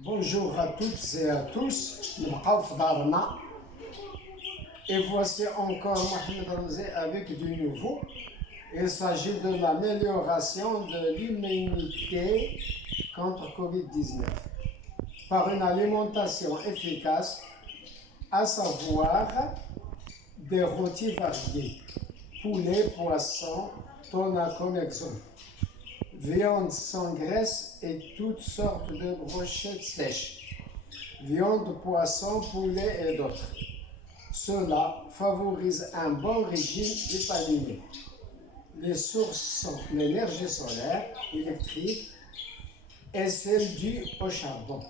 Bonjour à toutes et à tous, et voici encore Mohamed Ramzé avec du nouveau. Il s'agit de l'amélioration de l'immunité contre Covid-19 par une alimentation efficace, à savoir des rôtis variés, poulet, poisson, thon comme exemple, viande sans graisse et toutes sortes de brochettes sèches, viande, poisson, poulet et d'autres. Cela favorise un bon régime vitaminique. Les sources sont l'énergie solaire, électrique et celle due au charbon.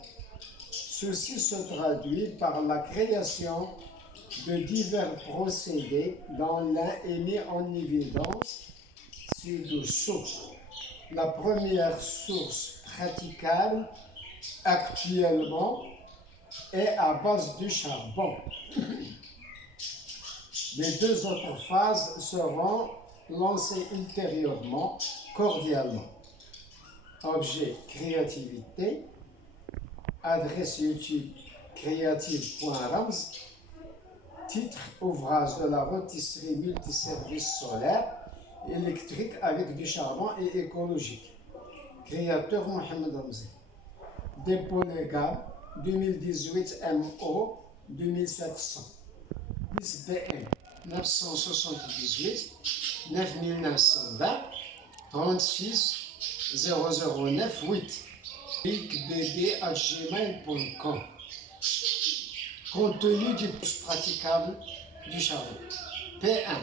Ceci se traduit par la création de divers procédés dont l'un est mis en évidence ci-dessous. La première source praticable actuellement est à base du charbon. Les deux autres phases seront lancées ultérieurement, cordialement. Objet créativité, adresse YouTube creative.rams, titre ouvrage de la rôtisserie multiservice solaire, électrique avec du charbon et écologique. Créateur Mohamed Ramzé. Dépôt légal 2018 MO 2700. ISBN 978 9920 36 009 8 bb@gmail.com. Contenu du praticable du charbon. P1.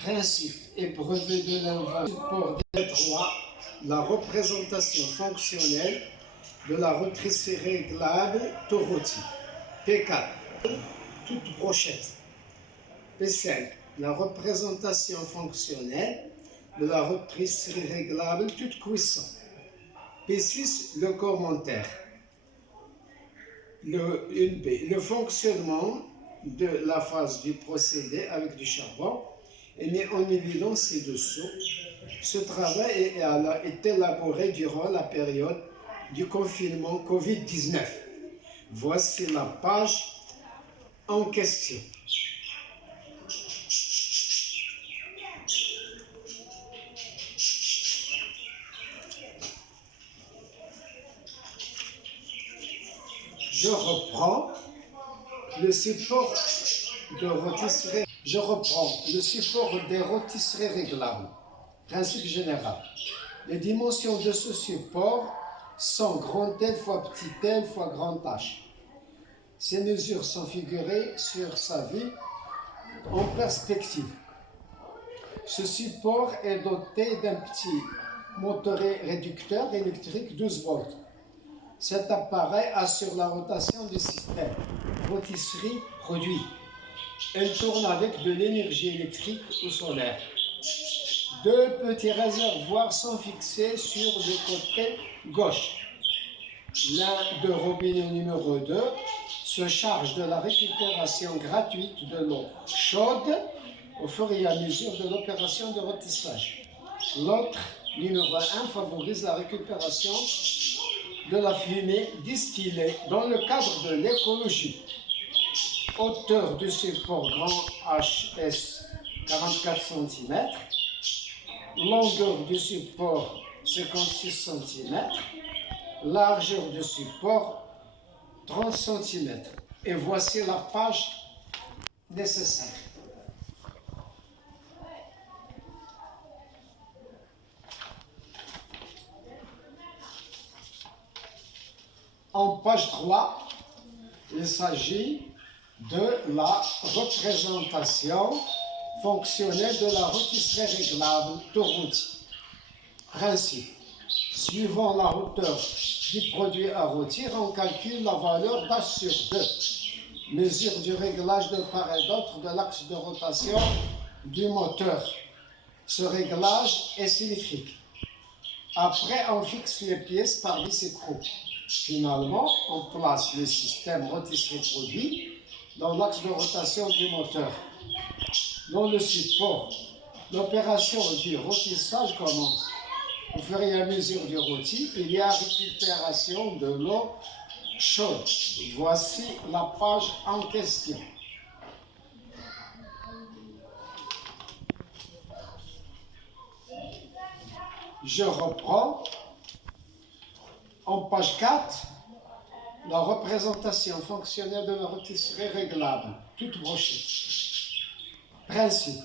Principe et brevet de l'invention. Support des droits, la représentation fonctionnelle de la rôtisserie réglable Toroti. P4. Toute brochette. P5. La représentation fonctionnelle de la rôtisserie réglable toute cuisson. P6. Le commentaire. Le fonctionnement de la phase du procédé avec du charbon est mis en évidence ci-dessous. Ce travail a été élaboré durant la période du confinement Covid-19. Voici la page en question. Je reprends le support de rôtisserie. Je reprends le support des rôtisseries réglables. Principe général. Les dimensions de ce support sont grand L fois petit L fois grand H. Ces mesures sont figurées sur sa vue en perspective. Ce support est doté d'un petit moteur réducteur électrique 12 volts. Cet appareil assure la rotation du système rôtisserie produit. Elle tourne avec de l'énergie électrique ou solaire. Deux petits réservoirs sont fixés sur le côté gauche. L'un de robinet numéro 2 se charge de la récupération gratuite de l'eau chaude au fur et à mesure de l'opération de rôtissage. L'autre, numéro 1, favorise la récupération de la fumée distillée dans le cadre de l'écologie. Hauteur du support grand HS 44 cm, longueur du support 56 cm, largeur du support 30 cm. Et voici la page nécessaire. En page 3, il s'agit de la représentation fonctionnelle de la rôtisserie réglable Toroti. Principe. Suivant la hauteur du produit à rôtir, on calcule la valeur d'H sur 2. Mesure du réglage de part et d'autre de l'axe de rotation du moteur. Ce réglage est symétrique. Après, on fixe les pièces par bisecours. Finalement, on place le système rôtisserie produit dans l'axe de rotation du moteur. Dans le support, l'opération du rôtissage commence. Au fur et à mesure du rôti, il y a récupération de l'eau chaude. Voici la page en question. Je reprends. En page 4, la représentation fonctionnelle de la rôtisserie réglable, toute brochette. Principe.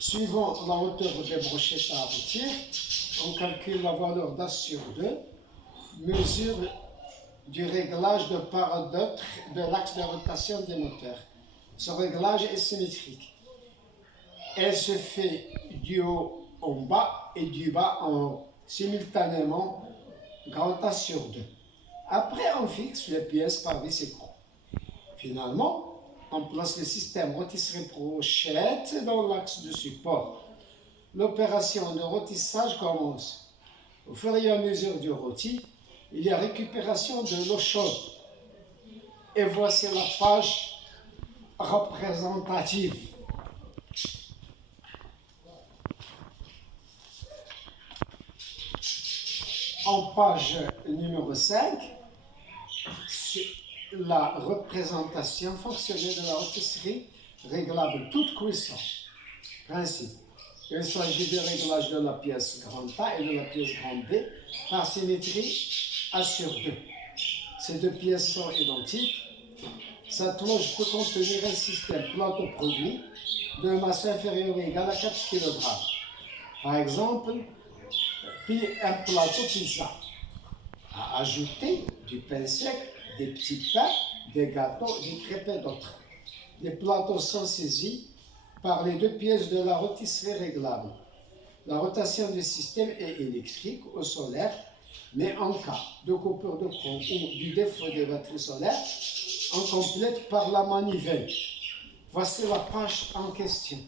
Suivant la hauteur des brochettes à rôtir, on calcule la valeur d'A sur 2, mesure du réglage de part d'autre de l'axe de rotation des moteurs. Ce réglage est symétrique. Elle se fait du haut en bas et du bas en haut, simultanément, grand A sur 2. Après, on fixe les pièces par vis et croix. Finalement, on place le système rôtisserie-brochette dans l'axe de support. L'opération de rôtissage commence. Au fur et à mesure du rôti, il y a récupération de l'eau chaude. Et voici la page représentative. En page numéro 5, c'est la représentation fonctionnelle de la rôtisserie réglable toute cuisson. Principe. Il s'agit du réglage de la pièce grand A et de la pièce grand B par symétrie A sur 2. Ces deux pièces sont identiques. Cette loge peut contenir un système plateau-produit de masse inférieure ou égale à 4 kg. Par exemple, un plateau pizza. À ajouter du pain sec, des petits pains, des gâteaux, des crêpes et d'autres. Les plateaux sont saisis par les deux pièces de la rôtisserie réglable. La rotation du système est électrique ou solaire, mais en cas de coupure de courant ou du défaut des batteries solaires, on complète par la manivelle. Voici la page en question.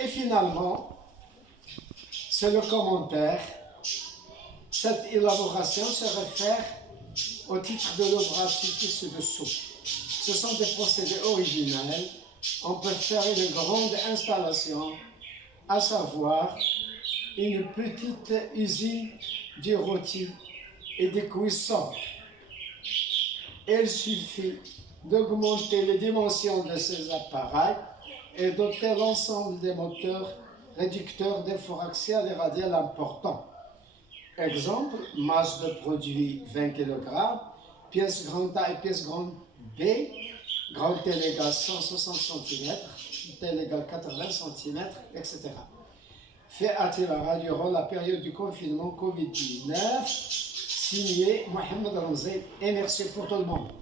Et finalement, c'est le commentaire. Cette élaboration se réfère au titre de l'ouvrage cité ci-dessous. Ce sont des procédés originels. On peut faire une grande installation, à savoir une petite usine du rôti et des cuissons. Il suffit d'augmenter les dimensions de ces appareils et doter l'ensemble des moteurs réducteurs d'effort axial et radial importants. Exemple, masse de produit 20 kg, pièce grande A et pièce grande B, grande L égale 160 cm, L égale 80 cm, etc. Fait à Tilara durant la période du confinement Covid-19, signé Mohamed Ramzay, et merci pour tout le monde.